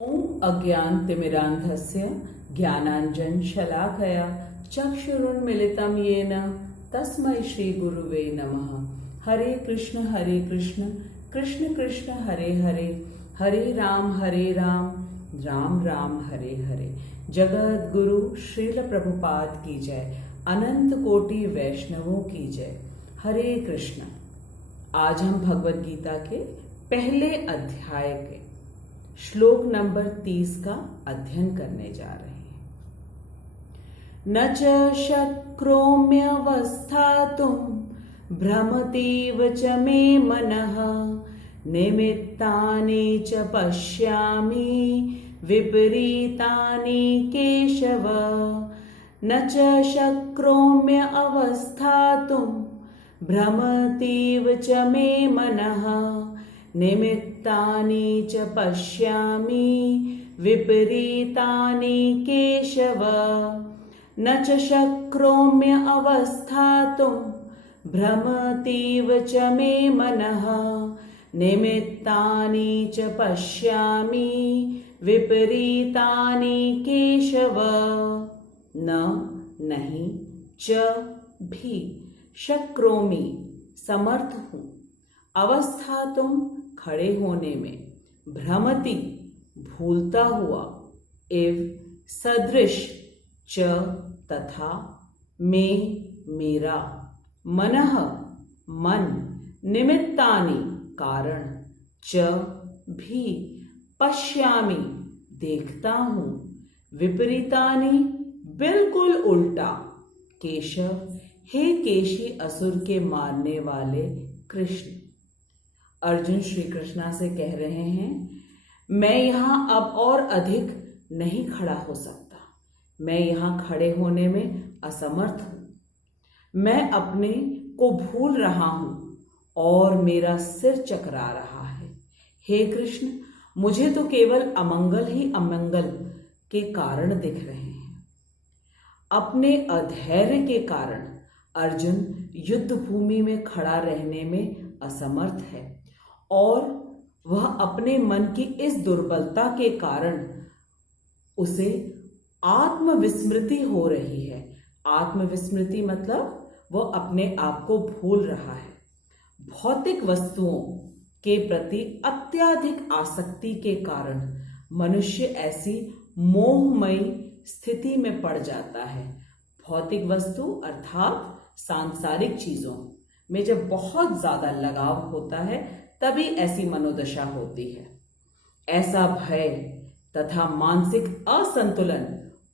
ओम अज्ञानतिमिरान्धस्य ज्ञानाञ्जनशलाकया चक्षुरुन्मीलितं येन तस्मै श्रीगुरुवे नमः। हरे कृष्ण कृष्ण कृष्ण हरे हरे, हरे राम राम राम हरे हरे। जगत गुरु श्रील प्रभुपाद की जय, अनंत कोटि वैष्णवों की जय। हरे कृष्ण। आज हम भगवत गीता के पहले अध्याय के श्लोक नंबर 30 का अध्ययन करने जा रहे हैं। न च शक्रोम्यवस्थातुं भ्रमतीव च मे मनः, निमित्तानि च पश्यामि विपरीतानि केशव। न च शक्रोम्य अवस्थातुं भ्रमतीव च मे मनः, निमित्तानि च पश्यामि विपरीतानि केशव। न च शक्रोम्य अवस्थातुं भ्रमतीव च मे मनः, निमित्तानि च पश्यामि विपरीतानि केशव। न नहीं, च भी, शक्रोमि समर्थ हूँ, अवस्था तुम खड़े होने में, भ्रमति भूलता हुआ, एव सदृश, च तथा, में मेरा, मनः मन, निमित्तानि कारण, च भी, पश्यामि देखता हूँ, विपरीतानि बिल्कुल उल्टा, केशव हे केशी असुर के मारने वाले कृष्ण। अर्जुन श्री कृष्णा से कह रहे हैं, मैं यहाँ अब और अधिक नहीं खड़ा हो सकता, मैं यहाँ खड़े होने में असमर्थ हूँ। मैं अपने को भूल रहा हूँ और मेरा सिर चकरा रहा है। हे कृष्ण, मुझे तो केवल अमंगल ही अमंगल के कारण दिख रहे हैं। अपने अधैर्य के कारण अर्जुन युद्ध भूमि में खड़ा रहने में असमर्थ है और वह अपने मन की इस दुर्बलता के कारण उसे आत्मविस्मृति हो रही है। आत्मविस्मृति मतलब वह अपने आप को भूल रहा है। भौतिक वस्तुओं के प्रति अत्यधिक आसक्ति के कारण मनुष्य ऐसी मोहमयी स्थिति में पड़ जाता है। भौतिक वस्तु अर्थात सांसारिक चीजों में जब बहुत ज्यादा लगाव होता है तभी ऐसी मनोदशा होती है। ऐसा भय तथा मानसिक असंतुलन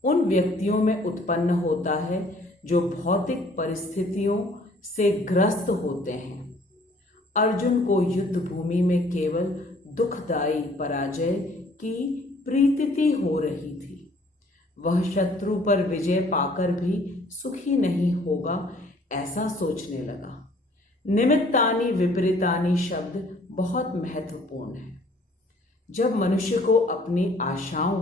उन व्यक्तियों में उत्पन्न होता है जो भौतिक परिस्थितियों से ग्रस्त होते हैं। अर्जुन को युद्ध भूमि में केवल दुखदायी पराजय की प्रीति हो रही थी। वह शत्रु पर विजय पाकर भी सुखी नहीं होगा, ऐसा सोचने लगा। निमित्तानि विपरीतानि शब्द बहुत महत्वपूर्ण है। जब मनुष्य को अपनी आशाओं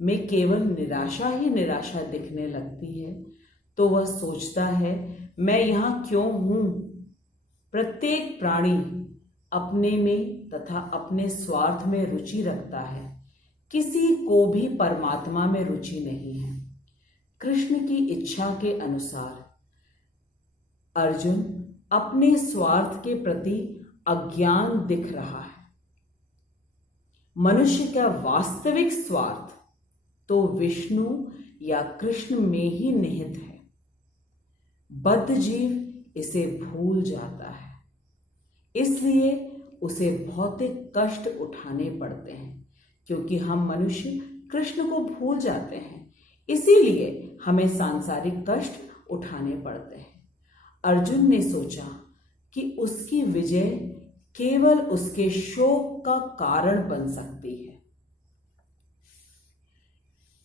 में केवल निराशा ही निराशा दिखने लगती है तो वह सोचता है, मैं यहाँ क्यों हूँ। प्रत्येक प्राणी अपने में तथा अपने स्वार्थ में रुचि रखता है, किसी को भी परमात्मा में रुचि नहीं है। कृष्ण की इच्छा के अनुसार अर्जुन अपने स्वार्थ के प्रति अज्ञान दिख रहा है। मनुष्य का वास्तविक स्वार्थ तो विष्णु या कृष्ण में ही निहित है। बद्ध जीव इसे भूल जाता है, इसलिए उसे भौतिक कष्ट उठाने पड़ते हैं। क्योंकि हम मनुष्य कृष्ण को भूल जाते हैं, इसीलिए हमें सांसारिक कष्ट उठाने पड़ते हैं। अर्जुन ने सोचा कि उसकी विजय केवल उसके शोक का कारण बन सकती है।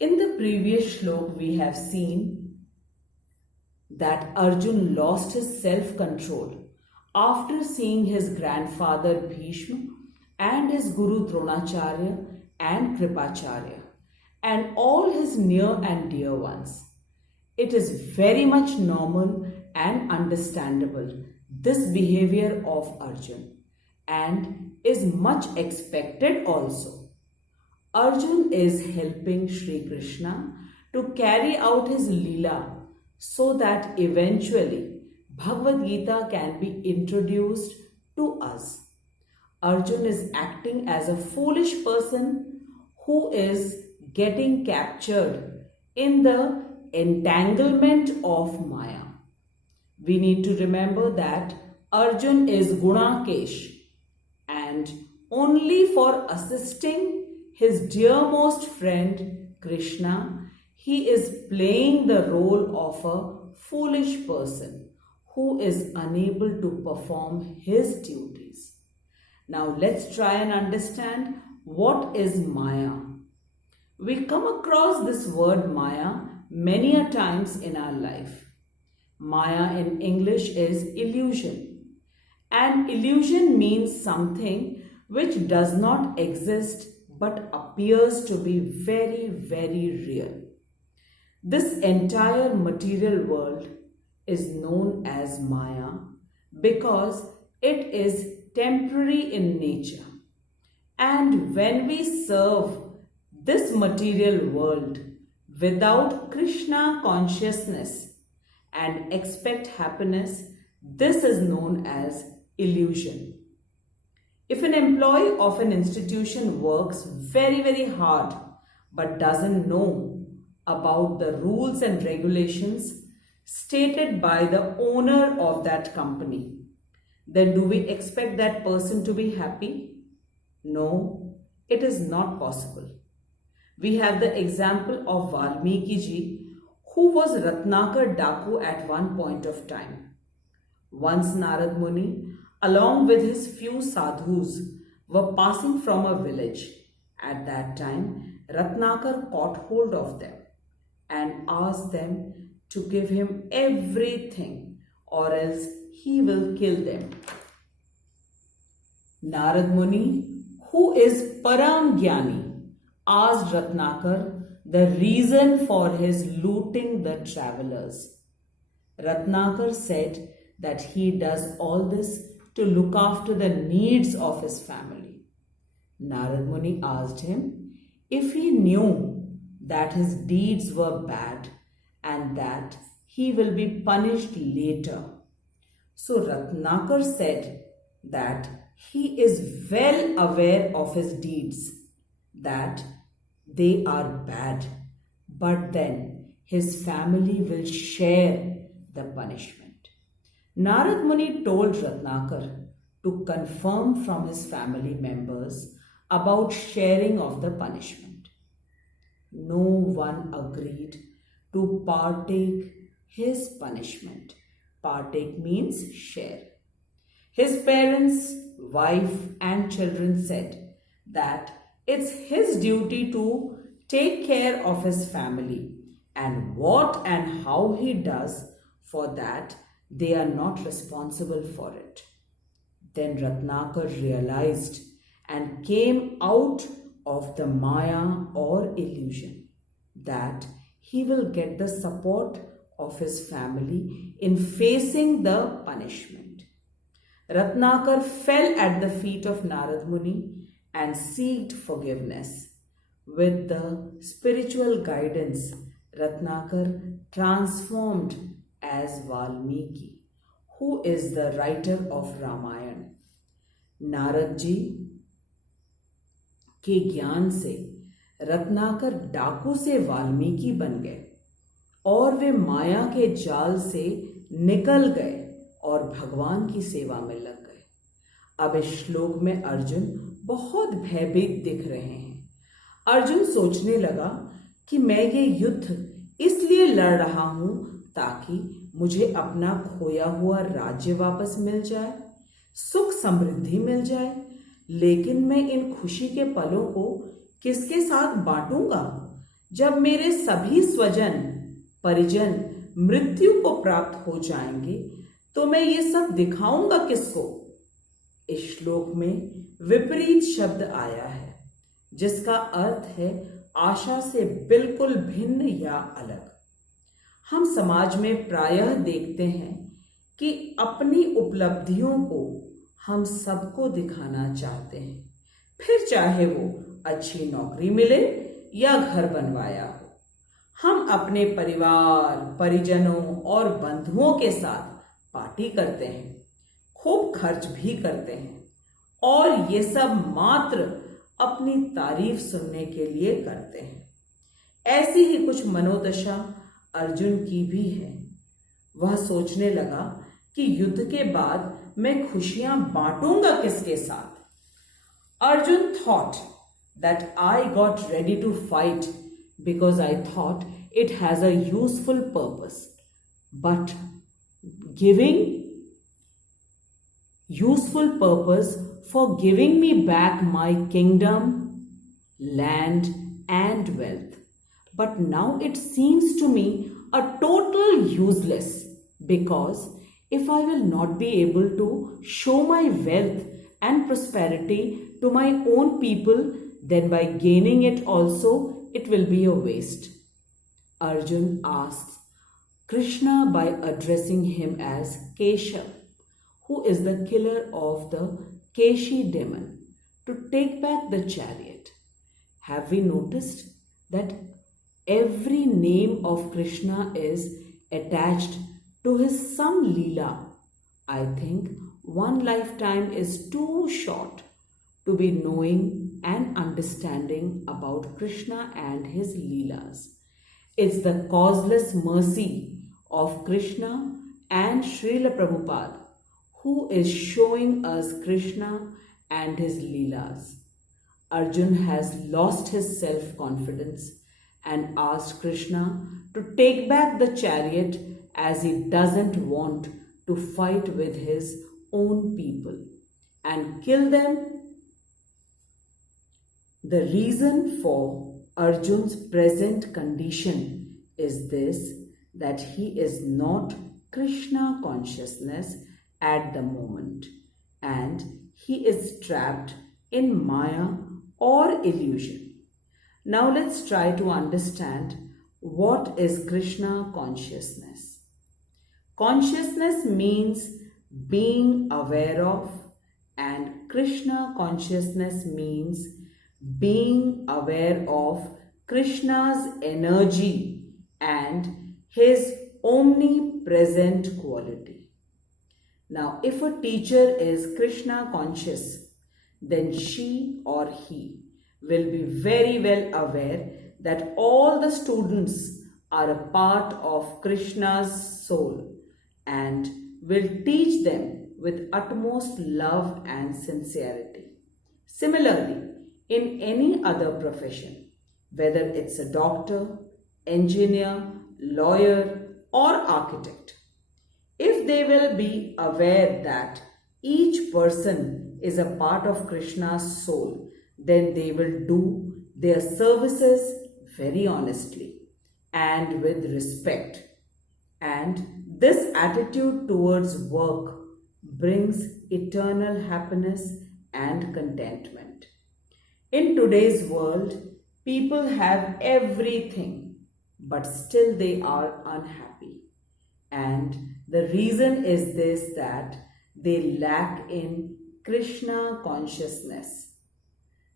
In the previous shlok we have seen that Arjun lost his self-control after seeing his grandfather Bhishma and his Guru Dronacharya and Kripacharya and all his near and dear ones. It is very much normal and understandable, this behavior of Arjun, and is much expected also. Arjun is helping Sri Krishna to carry out his Leela so that eventually Bhagavad Gita can be introduced to us. Arjun is acting as a foolish person who is getting captured in the entanglement of Maya. We need to remember that Arjun is Gunakesh, and only for assisting his dearmost friend Krishna, he is playing the role of a foolish person who is unable to perform his duties. Now let's try and understand what is Maya. We come across this word Maya many a times in our life. Maya in English is illusion. And illusion means something which does not exist but appears to be very, very real. This entire material world is known as Maya because it is temporary in nature. And when we serve this material world without Krishna consciousness and expect happiness, this is known as illusion. If an employee of an institution works very, very hard but doesn't know about the rules and regulations stated by the owner of that company, then do we expect that person to be happy? No, it is not possible. We have the example of Valmiki ji, who was Ratnakar Daku at one point of time. Once Narad Muni, along with his few sadhus, were passing from a village. At that time, Ratnakar caught hold of them and asked them to give him everything or else he will kill them. Narad Muni, who is Param Jnani, asked Ratnakar the reason for his looting the travelers. Ratnakar said that he does all this to look after the needs of his family. Narad Muni asked him if he knew that his deeds were bad and that he will be punished later. So Ratnakar said that he is well aware of his deeds, that they are bad, but then his family will share the punishment. Narad Muni told Ratnakar to confirm from his family members about sharing of the punishment. No one agreed to partake his punishment. Partake means share. His parents, wife and children said that it's his duty to take care of his family, and what and how he does for that, they are not responsible for it. Then Ratnakar realized and came out of the Maya or illusion that he will get the support of his family in facing the punishment. Ratnakar fell at the feet of Narad Muni and sought forgiveness. With the spiritual guidance, Ratnakar transformed as Valmiki, who is the writer of Ramayana. Narad ji के ज्ञान से रत्नाकर डाकू से वाल्मीकि बन गए और वे माया के जाल से निकल गए और भगवान की सेवा में लग गए। अब इस श्लोक में अर्जुन बहुत भयभीत दिख रहे हैं। अर्जुन सोचने लगा कि मैं ये युद्ध इसलिए लड़ रहा हूं ताकि मुझे अपना खोया हुआ राज्य वापस मिल जाए, सुख समृद्धि मिल जाए, लेकिन मैं इन खुशी के पलों को किसके साथ बांटूंगा जब मेरे सभी स्वजन परिजन मृत्यु को प्राप्त हो जाएंगे, तो मैं ये सब दिखाऊंगा किसको। इस श्लोक में विपरीत शब्द आया है जिसका अर्थ है आशा से बिल्कुल भिन्न या अलग। हम समाज में प्रायः देखते हैं कि अपनी उपलब्धियों को हम सबको दिखाना चाहते हैं, फिर चाहे वो अच्छी नौकरी मिले या घर बनवाया हो, हम अपने परिवार, परिजनों और बंधुओं के साथ पार्टी करते हैं, खूब खर्च भी करते हैं और ये सब मात्र अपनी तारीफ सुनने के लिए करते हैं। ऐसी ही कुछ मनोदशा अर्जुन की भी है। वह सोचने लगा कि युद्ध के बाद मैं खुशियां बांटूंगा किसके साथ। Arjun thought that I got ready to fight because I thought it has a useful purpose. But giving useful purpose for giving me back my kingdom, land, and wealth. But now it seems to me a total useless, because if I will not be able to show my wealth and prosperity to my own people, then by gaining it also it will be a waste. Arjun asks Krishna by addressing him as Keshav, who is the killer of the Keshi demon, to take back the chariot. Have we noticed that every name of Krishna is attached to his some Leela? I think one lifetime is too short to be knowing and understanding about Krishna and his Leelas. It's the causeless mercy of Krishna and Srila Prabhupada who is showing us Krishna and his Leelas. Arjun has lost his self-confidence and asked Krishna to take back the chariot as he doesn't want to fight with his own people and kill them. The reason for Arjun's present condition is this, that he is not Krishna consciousness at the moment and he is trapped in Maya or illusion. Now let's try to understand what is Krishna consciousness. Consciousness means being aware of, and Krishna consciousness means being aware of Krishna's energy and his omnipresent quality. Now, if a teacher is Krishna conscious, then she or he will be very well aware that all the students are a part of Krishna's soul and will teach them with utmost love and sincerity. Similarly, in any other profession, whether it's a doctor, engineer, lawyer, or architect, if they will be aware that each person is a part of Krishna's soul, then they will do their services very honestly and with respect. And this attitude towards work brings eternal happiness and contentment. In today's world, people have everything, but still they are unhappy. And the reason is this, that they lack in Krishna consciousness.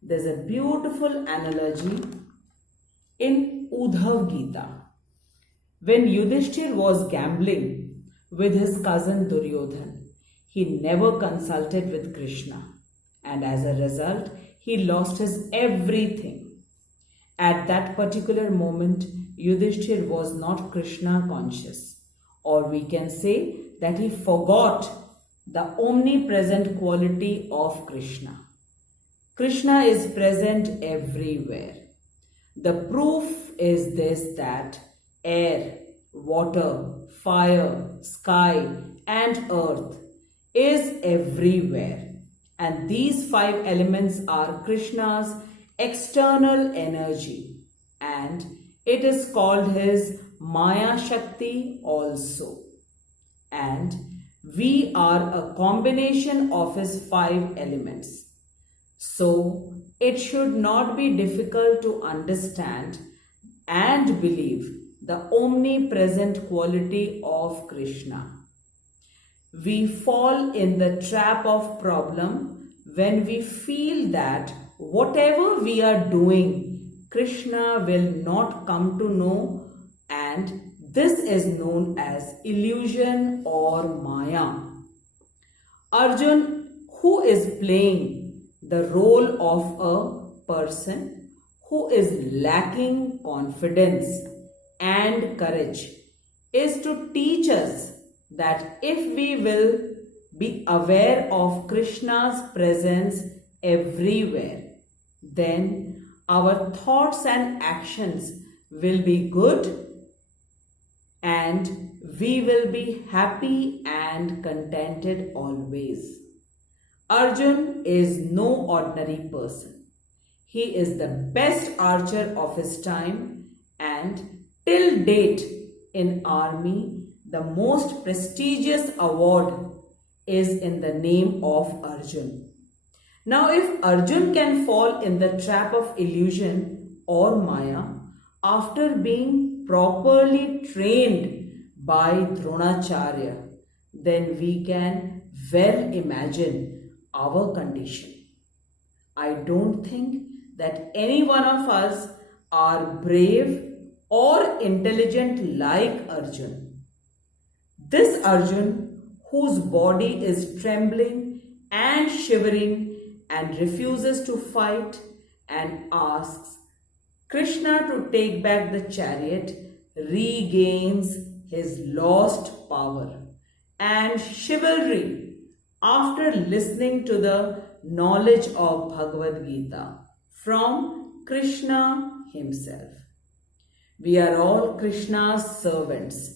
There's a beautiful analogy in Udhav Gita. When Yudhishthir was gambling with his cousin Duryodhan, he never consulted with Krishna, and as a result, he lost his everything. At that particular moment, Yudhishthir was not Krishna conscious, or we can say that he forgot the omnipresent quality of Krishna. Krishna is present everywhere. The proof is this, that air, water, fire, sky, and earth is everywhere. And these 5 elements are Krishna's external energy, and it is called his Maya Shakti also. And we are a combination of his 5 elements. So it should not be difficult to understand and believe the omnipresent quality of Krishna. We fall in the trap of problem when we feel that whatever we are doing, Krishna will not come to know, and this is known as illusion or Maya. Arjun, who is playing the role of a person who is lacking confidence and courage, is to teach us that if we will be aware of Krishna's presence everywhere, then our thoughts and actions will be good and we will be happy and contented always. Arjun is no ordinary person. He is the best archer of his time, and till date in army, the most prestigious award is in the name of Arjun. Now, if Arjun can fall in the trap of illusion or Maya after being properly trained by Dronacharya, then we can well imagine our condition. I don't think that any one of us are brave or intelligent like Arjun. This Arjun, whose body is trembling and shivering and refuses to fight and asks Krishna to take back the chariot, regains his lost power and chivalry after listening to the knowledge of Bhagwat Gita from Krishna himself. We are all Krishna's servants.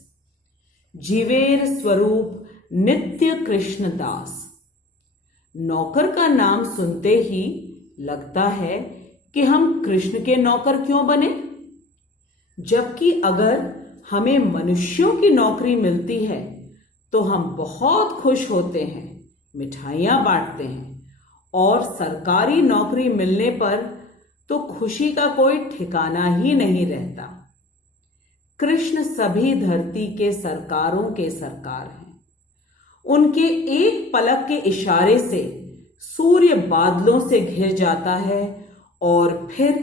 जीवेर स्वरूप नित्य कृष्ण दास। नौकर का नाम सुनते ही लगता है कि हम कृष्ण के नौकर क्यों बने, जबकि अगर हमें मनुष्यों की नौकरी मिलती है तो हम बहुत खुश होते हैं, मिठाइयां बांटते हैं, और सरकारी नौकरी मिलने पर तो खुशी का कोई ठिकाना ही नहीं रहता। कृष्ण सभी धरती के सरकारों के सरकार हैं। उनके एक पलक के इशारे से सूर्य बादलों से घिर जाता है और फिर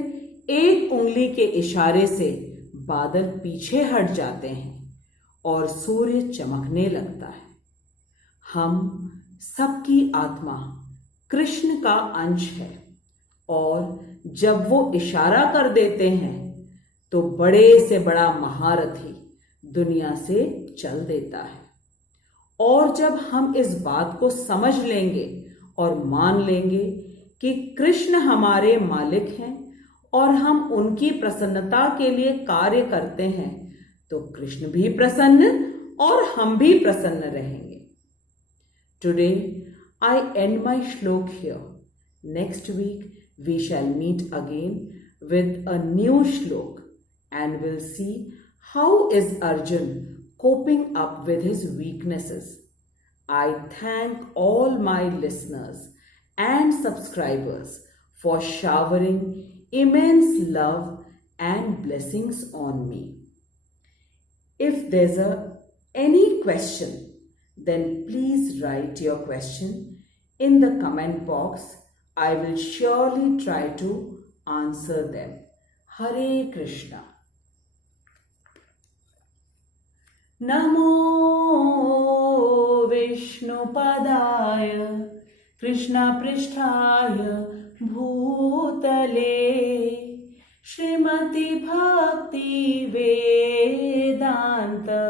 एक उंगली के इशारे से बादल पीछे हट जाते हैं और सूर्य चमकने लगता है। हम सबकी आत्मा कृष्ण का अंश है और जब वो इशारा कर देते हैं तो बड़े से बड़ा महारथी दुनिया से चल देता है। और जब हम इस बात को समझ लेंगे और मान लेंगे कि कृष्ण हमारे मालिक हैं और हम उनकी प्रसन्नता के लिए कार्य करते हैं, तो कृष्ण भी प्रसन्न और हम भी प्रसन्न रहेंगे। Today I and my Shlok here. Next week we shall meet again with a new shlok and we'll see how is Arjun coping up with his weaknesses. I thank all my listeners and subscribers for showering immense love and blessings on me. If there's any question, then please write your question in the comment box. I will surely try to answer them. Hare Krishna. Namo Vishnupadaya Krishna Pristhaya Bhutale Srimati Bhakti Vedanta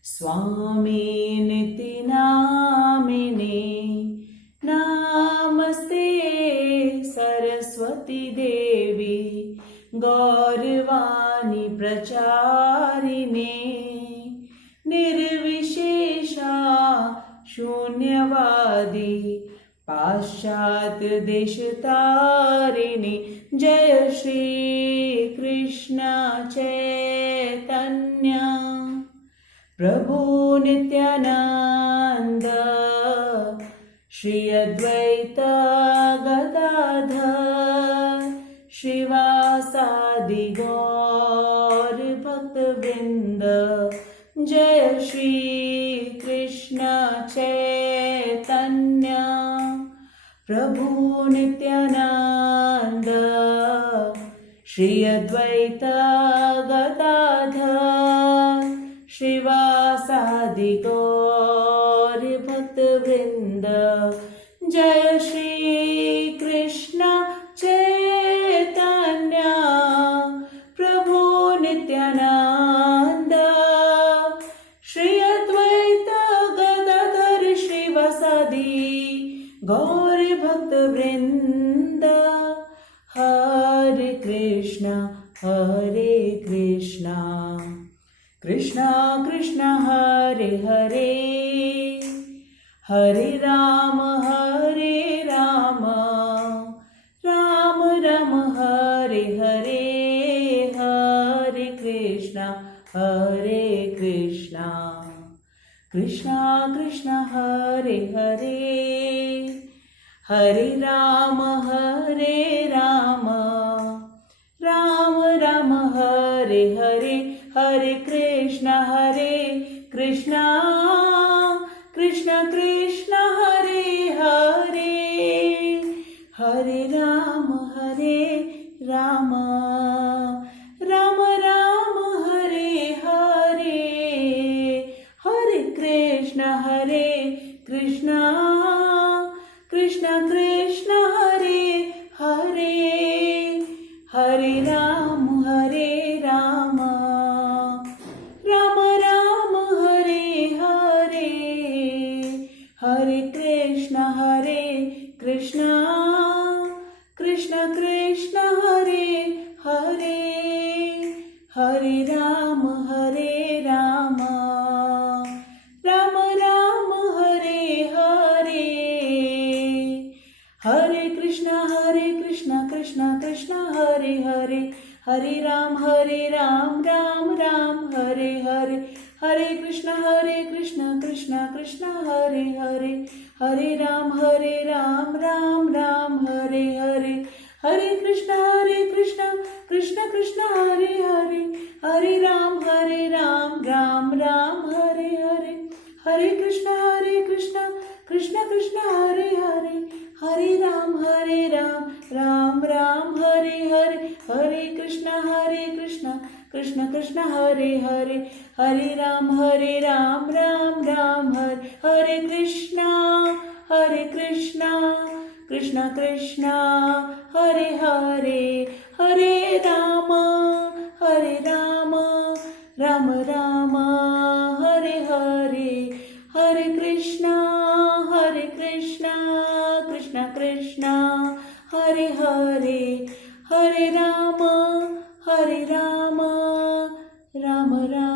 Swami Niti Namine Namaste Saraswati Devi Gaurvani Pracharine Nirvishesha Shunyavadi Paschat Deshtarini Jaya Shri Krishna Chaitanya Prabhu Nityananda Shri Advaita Gadadhar Shivasadi Gaur Bhaktavrinda Jaya Shri Krishna Chaitanya Prabhu Nityananda Shri Advaita Gadadhar श्रीवासादि गौर भक्तवृंद। जय श्री कृष्ण चैतन्य प्रभु नित्यानंद। श्री अद्वैत गदाधर श्रीवासादि गौर भक्तवृंद। हरे कृष्णा कृष्णा कृष्णा हरे हरे, हरे राम राम राम हरे हरे। हरे कृष्णा कृष्णा कृष्णा हरे हरे, हरे राम राम राम हरे हरे। हरे कृष्णा कृष्णा कृष्णा हरे हरे, हरे राम राम राम हरे हरे। हरे कृष्णा कृष्णा कृष्णा हरे हरे, हरे राम राम हरे हरे। हरे कृष्णा कृष्णा हरे हरे, हरे राम राम हरे हरे। हरे कृष्णा कृष्णा हरे हरे, हरे राम राम हरे हरे। हरे कृष्णा कृष्णा हरे हरे, हरे राम राम हरे हरे। हरे कृष्णा कृष्णा हरे हरे, हरे राम राम हरे हरे। हरे कृष्णा कृष्णा हरे हरे, हरे राम राम हरे हरे। हरे कृष्णा कृष्णा हरे हरे, हरे राम राम हरे। हरे कृष्णा कृष्णा हरे हरे, हरे राम राम हरे हरे। हरे कृष्णा कृष्णा हरे हरे, हरे राम राम